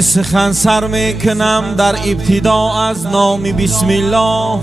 سخن سر میکنم در ابتدا از نام بسم الله.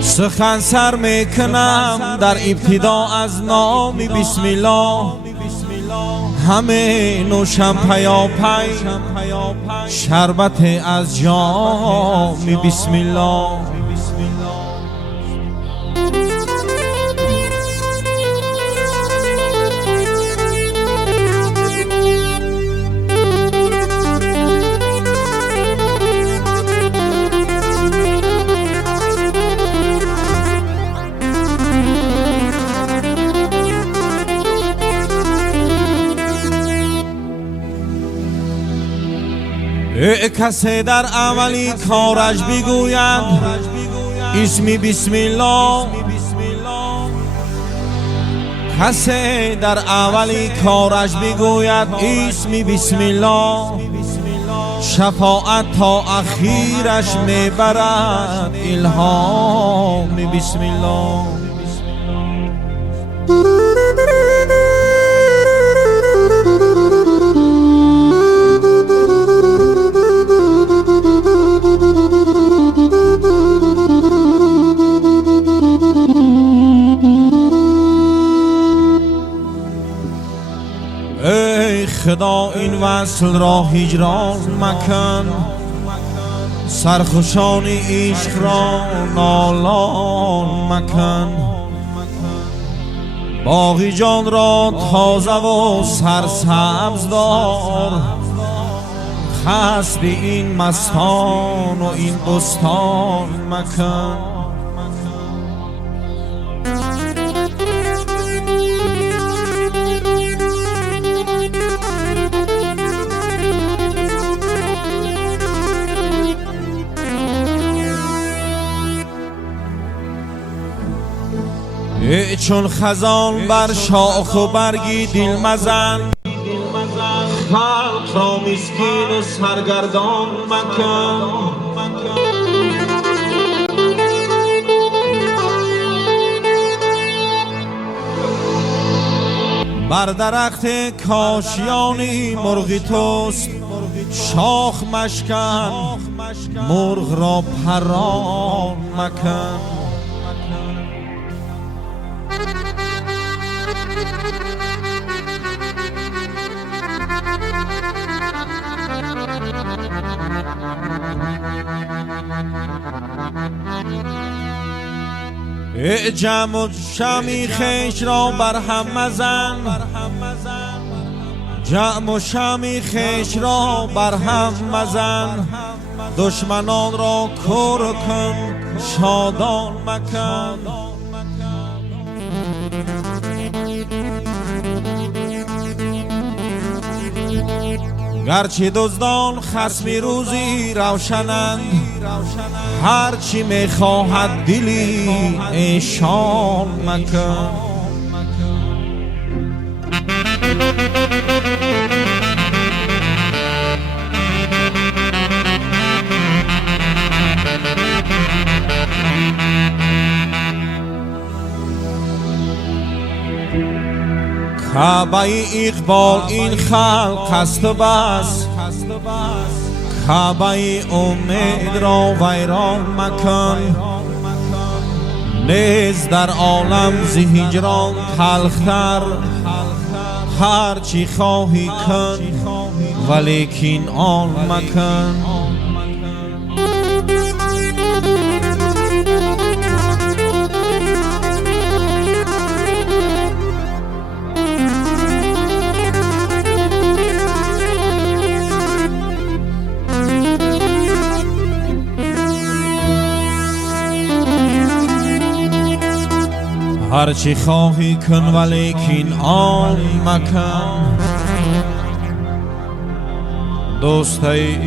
سخن سر میکنم در ابتدا از نام بسم الله. همه نوشم پیاپی شربت از جام بسم الله. کسی در اولی کارش بگوید اسم بسم الله. کسی در اولی کارش بگوید اسم بسم الله. شفاعت تا اخیرش میبرد الهام بسم الله. ای خدا این وصل را هجران مکن، سرخوشان عشق را نالان مکن. باغی جان را تازه و سرسبز دار، خسب این مستان و این بستان مکن. چون خزان بر شاخ و برگی دل مزن، خلق را مسکین و سرگردان مکن. بر درخت کاشیانی مرغی توست، شاخ مشکن مرغ را پران مکن. جمع و شمی خویش را بر هم مزن، جمع و شمی خویش را بر هم مزن. دشمنان را کور کن شادان مکن. گرچه دزدان خصم روزی روشنند، هرچی میخواهد دلی ایشان مکن. کعبه اقبال این خلق است و بس، کعبه امید را ویران مکن. نیز در عالم ز هجران تلختر، هرچی خواهی کن ولیکن آن مکن. هرچی خواهی کن ولیکن آن مکن. دوستی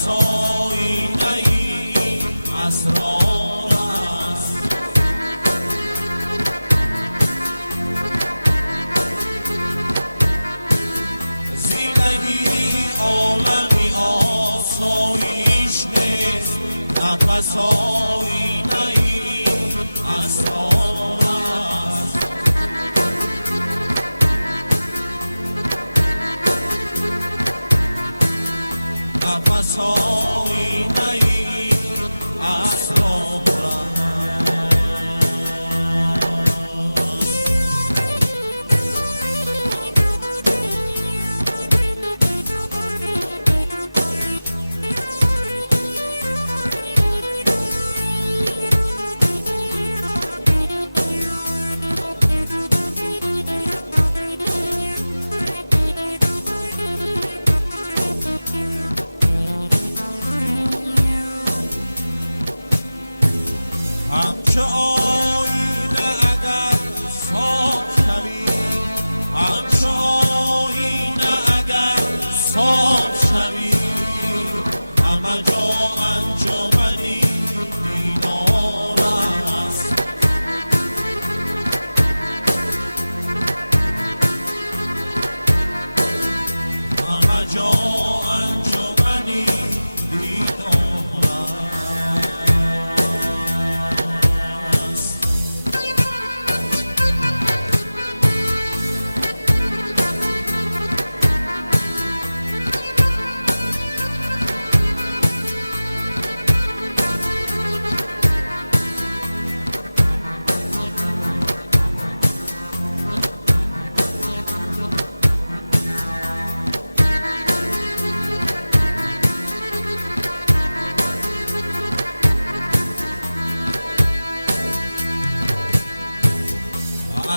نفس آینه ای اسرار است. زندگی عالمی آسایش نیست، نفس آینه ای اسرار است. نفس آینه ای اسرار است. همچه آینه اگر صاف شوی، همچه آینه اگر صاف شوی، همه جا انجمنی دینار است. همه جا انجمنی دینار است.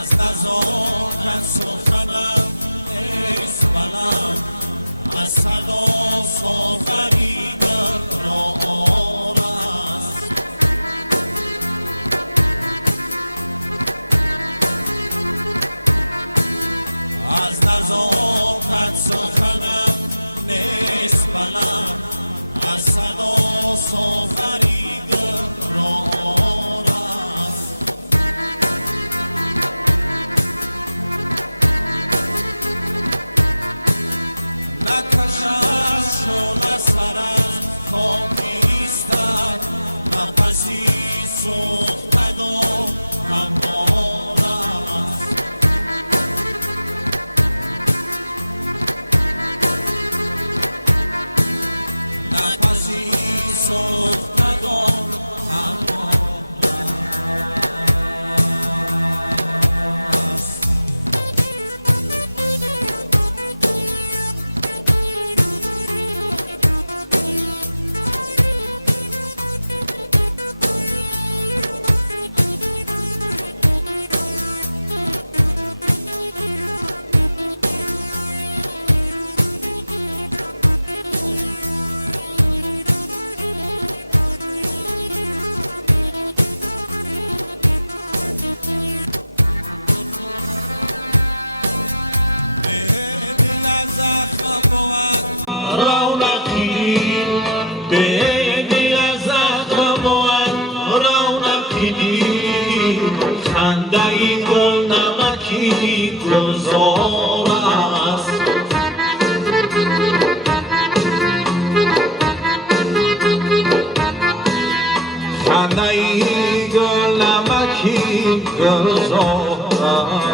از نزاکت سخنم نیست بلند، از صدا صافریدن را آر است. از نزاکت سخنم نیست بلند، از صدا صافریدن را آر است. نکشد شعله سر از خاکیستر، نفسی سوختگان هموار است. نفسی سوختگان هموار است. خنده این گل نمکی گلزار است. خنده این گل نمکی گلزار است.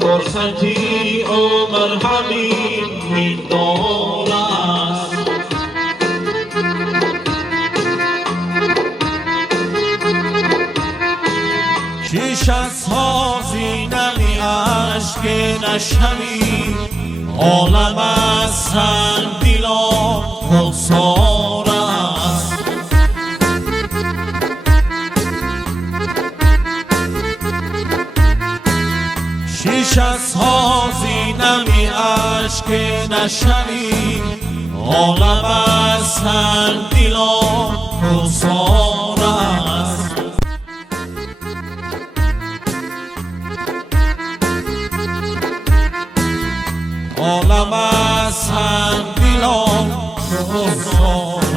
فرصتی عمر همین مقدار است. شیش از سازی نمی اشک نشمی، عالم از سنگ دلان خسار است. شیش از هازینمی اشک نشری، عالم از سنگدلان خسار است. عالم از سنگدلان خسار